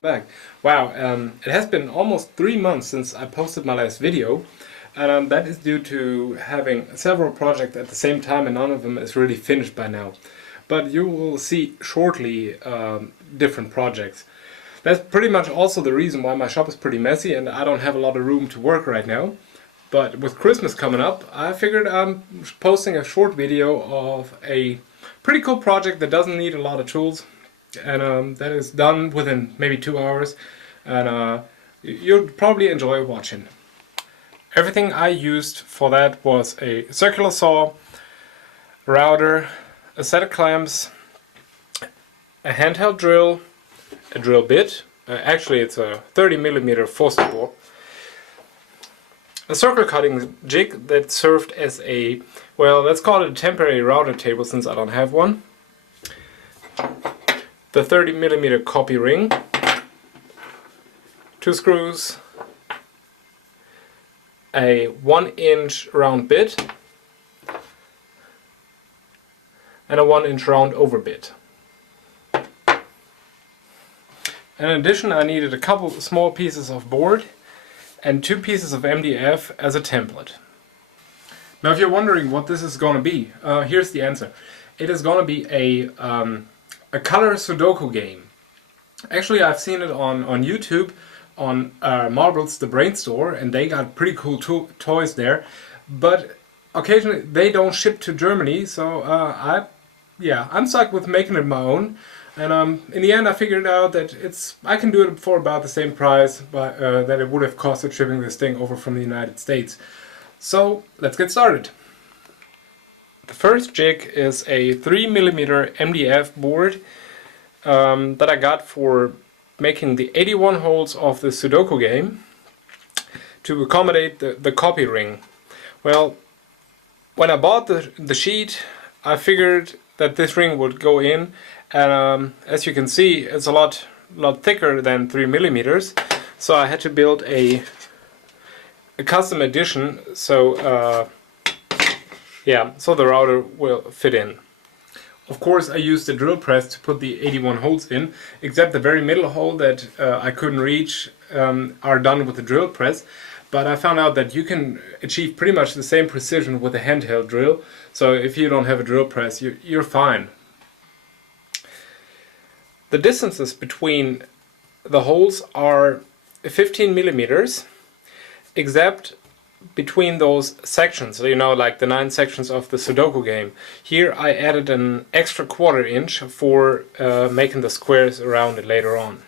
Back. Wow, it has been almost 3 months since I posted my last video, and that is due to having several projects at the same time, and none of them is really finished by now. But you will see shortly different projects. That's pretty much also the reason why my shop is pretty messy and I don't have a lot of room to work right now. But with Christmas coming up, I figured I'm posting a short video of a pretty cool project that doesn't need a lot of tools. And that is done within maybe 2 hours, and you'll probably enjoy watching. Everything I used for that was a circular saw, router, a set of clamps, a handheld drill, a drill bit, actually it's a 30mm Forster bore, a circle cutting jig that served as a, well, let's call it a temporary router table since I don't have one, the 30mm copy ring, 2 screws, a 1-inch round bit, and a 1-inch round over bit. In addition, I needed a couple small pieces of board and 2 pieces of MDF as a template. Now if you're wondering what this is going to be, here's the answer. It is going to be a color Sudoku game. Actually, I've seen it on YouTube on Marbles the Brain Store, and they got pretty cool toys there. But occasionally they don't ship to Germany, so I'm stuck with making it my own. And in the end, I figured out that I can do it for about the same price that it would have costed shipping this thing over from the United States. So let's get started. The first jig is a 3mm MDF board that I got for making the 81 holes of the Sudoku game to accommodate the copy ring. Well, when I bought the sheet, I figured that this ring would go in, and as you can see, it's a lot thicker than 3mm, so I had to build a custom edition, so so the router will fit in. Of course, I used the drill press to put the 81 holes in, except the very middle hole that I couldn't reach are done with the drill press. But I found out that you can achieve pretty much the same precision with a handheld drill, so if you don't have a drill press, you're fine. The distances between the holes are 15mm, except between those sections, so you know, like the 9 sections of the Sudoku game. Here I added an extra 1/4 inch for making the squares around it later on.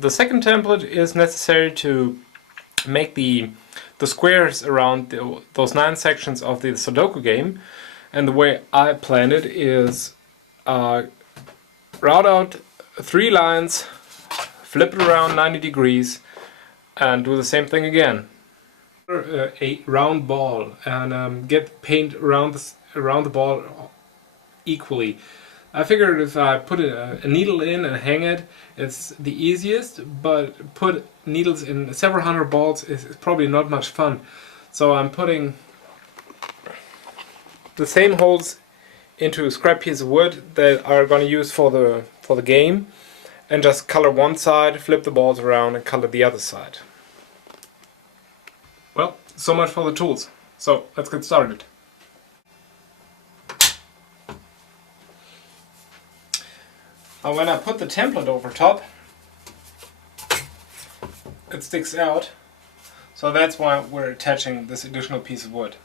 The second template is necessary to make the squares around those 9 sections of the Sudoku game, and the way I planned it is route out 3 lines, flip it around 90 degrees, and do the same thing again. A round ball and get paint around the ball equally. I figured if I put a needle in and hang it, it's the easiest, but put needles in several hundred balls is probably not much fun. So I'm putting the same holes into a scrap piece of wood that are going to use for the game, and just color one side, flip the balls around, and color the other side. Well, so much for the tools. So let's get started. When I put the template over top, it sticks out, so that's why we're attaching this additional piece of wood.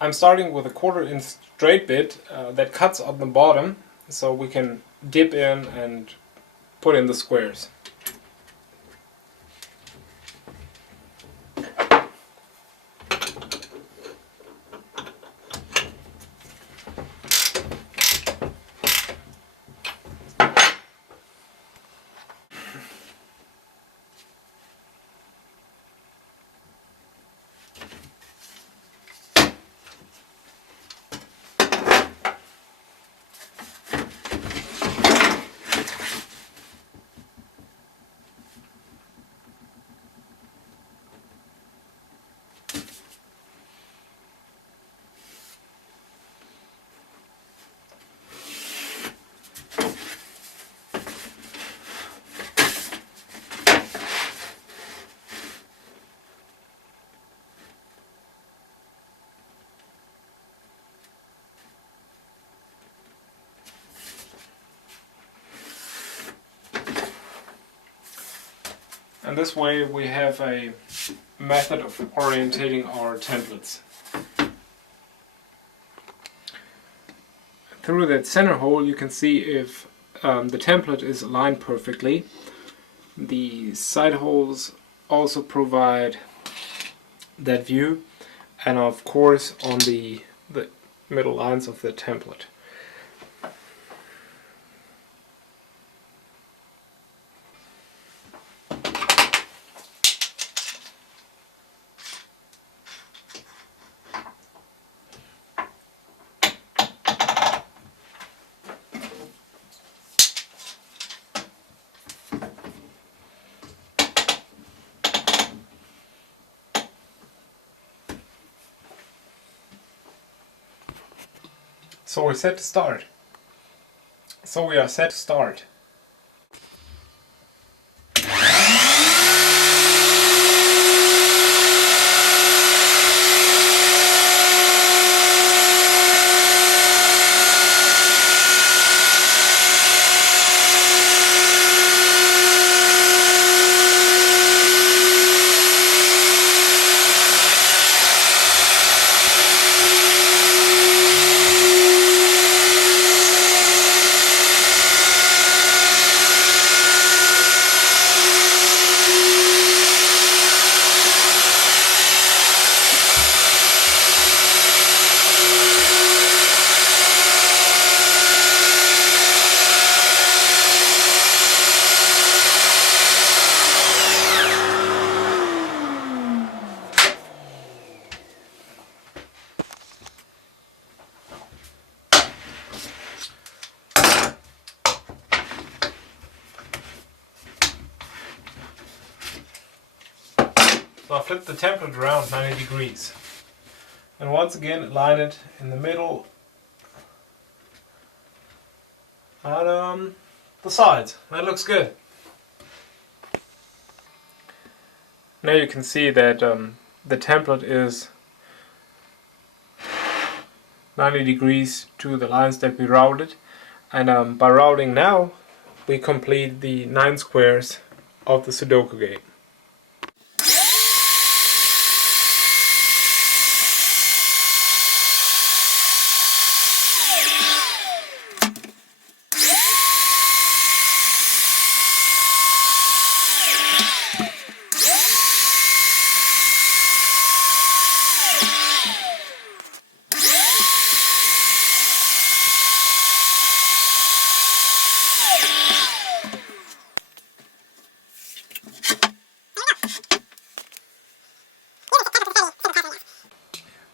I'm starting with a 1/4 inch straight bit that cuts on the bottom, so we can dip in and put in the squares. And this way we have a method of orientating our templates. Through that center hole you can see if the template is aligned perfectly. The side holes also provide that view, and of course on the middle lines of the template. So we are set to start. So I flip the template around 90 degrees. And once again align it in the middle and the sides. That looks good. Now you can see that the template is 90 degrees to the lines that we routed. And by routing now, we complete the 9 squares of the Sudoku game.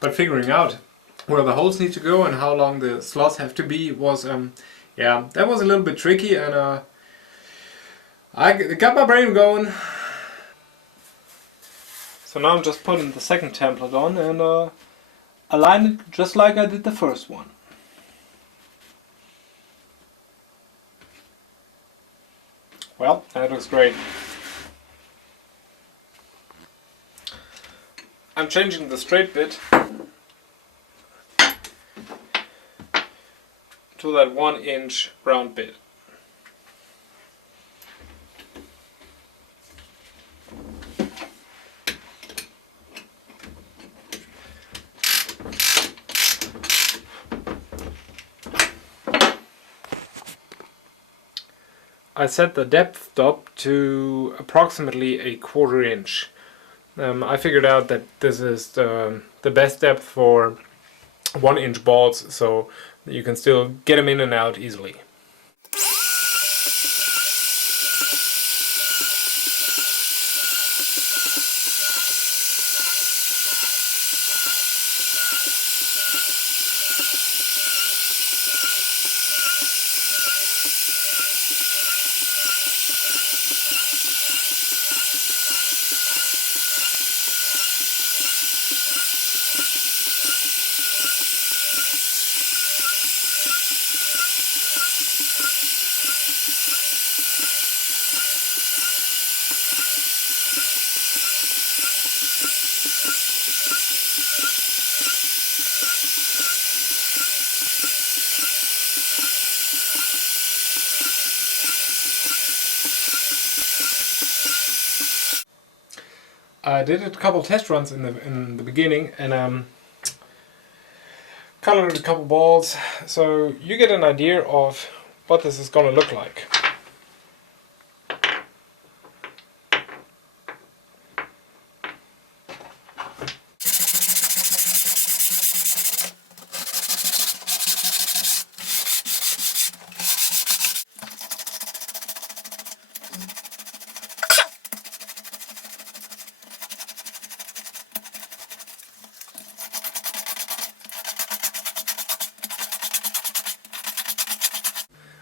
But figuring out where the holes need to go and how long the slots have to be was, yeah, that was a little bit tricky, and I got my brain going. So now I'm just putting the second template on and align it just like I did the first one. Well, that looks great. I'm changing the straight bit to that 1-inch round bit. I set the depth stop to approximately a 1/4 inch. I figured out that this is the best depth for 1-inch balls, so you can still get them in and out easily. I did a couple test runs in the beginning and colored a couple balls, so you get an idea of what this is going to look like.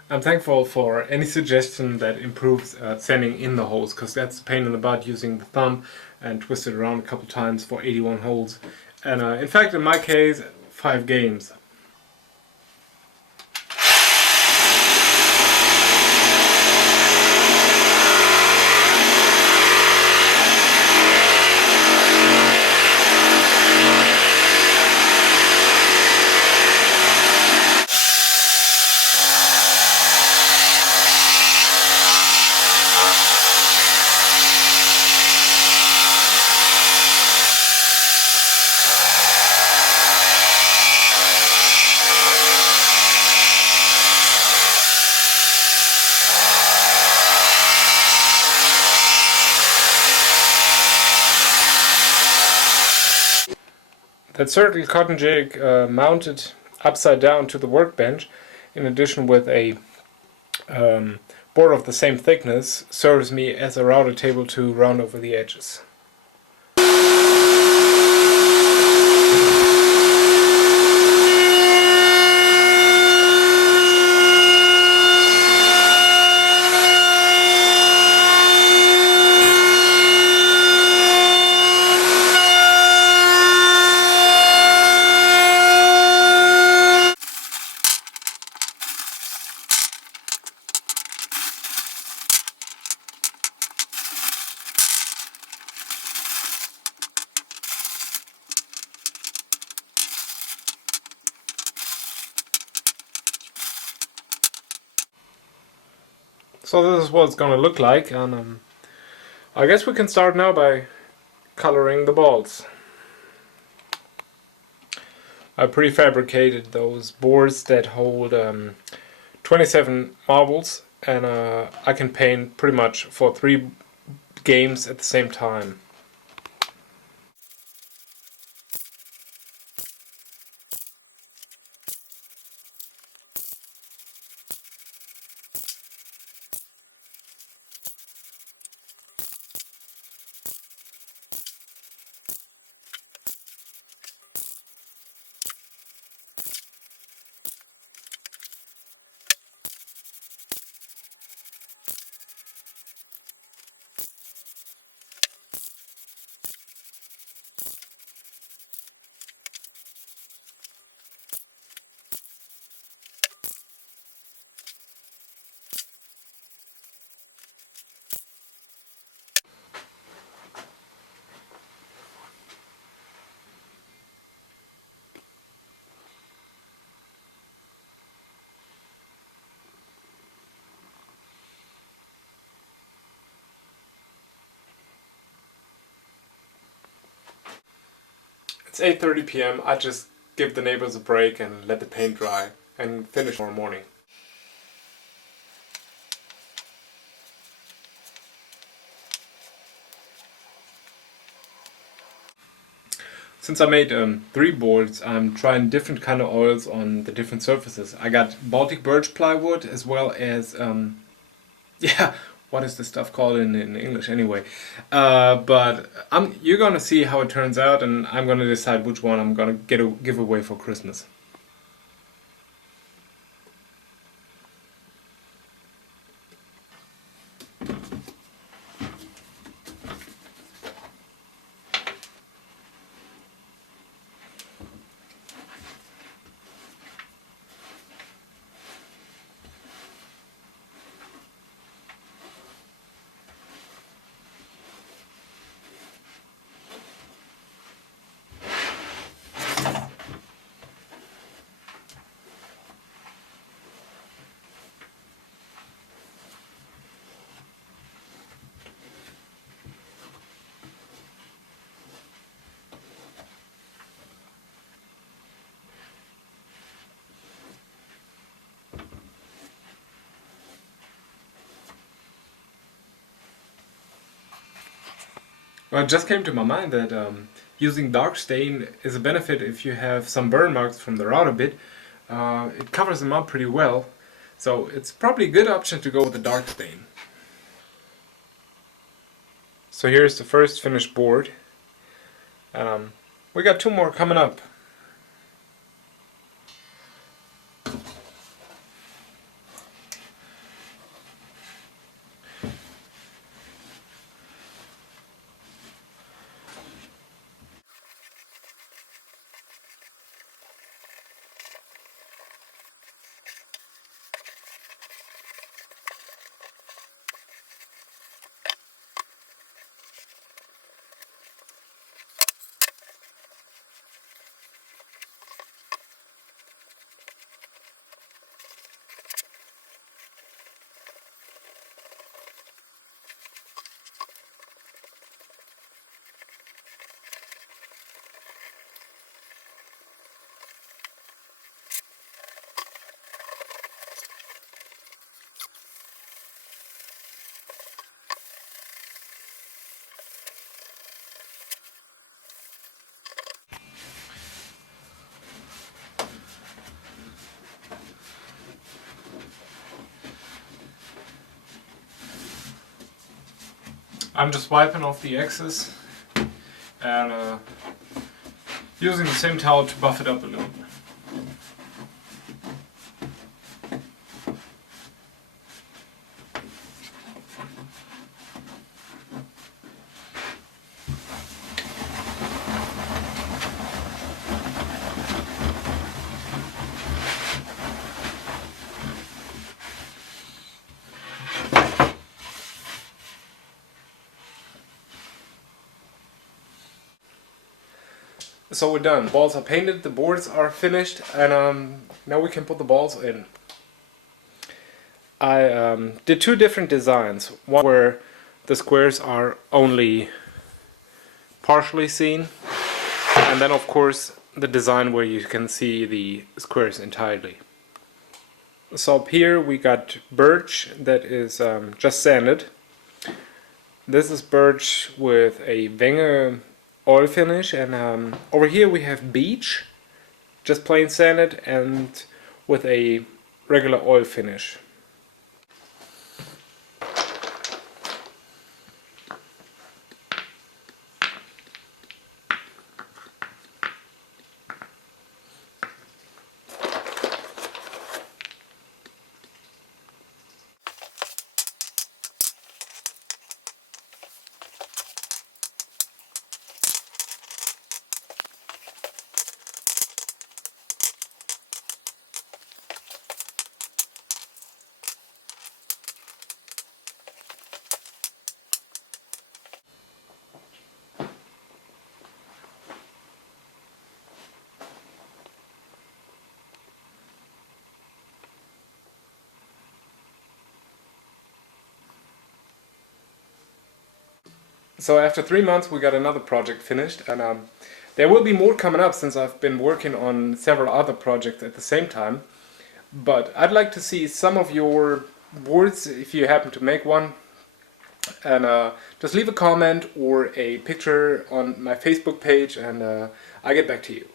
I'm thankful for any suggestion that improves sanding in the holes, because that's a pain in the butt using the thumb and twist it around a couple times for 81 holes. And in fact, in my case, 5 games. That circle cotton jig mounted upside down to the workbench, in addition with a board of the same thickness, serves me as a router table to round over the edges. So this is what it's going to look like, and I guess we can start now by coloring the balls. I prefabricated those boards that hold 27 marbles, and I can paint pretty much for 3 games at the same time. It's 8:30 p.m. I just give the neighbors a break and let the paint dry and finish tomorrow morning. Since I made 3 boards, I'm trying different kind of oils on the different surfaces. I got Baltic birch plywood as well as yeah, what is this stuff called in English anyway? But you're gonna see how it turns out, and I'm gonna decide which one I'm gonna give away for Christmas. Well, it just came to my mind that using dark stain is a benefit if you have some burn marks from the router bit. It covers them up pretty well, so it's probably a good option to go with the dark stain. So here's the first finished board. We got 2 more coming up. I'm just wiping off the excess and using the same towel to buff it up a little. So we're done. Balls are painted, the boards are finished, and now we can put the balls in. I did 2 different designs. One where the squares are only partially seen, and then of course the design where you can see the squares entirely. So up here we got birch that is just sanded. This is birch with a Wenger oil finish, and over here we have beech, just plain sanded and with a regular oil finish. So after 3 months we got another project finished, and there will be more coming up since I've been working on several other projects at the same time. But I'd like to see some of your boards if you happen to make one, and just leave a comment or a picture on my Facebook page, and I'll get back to you.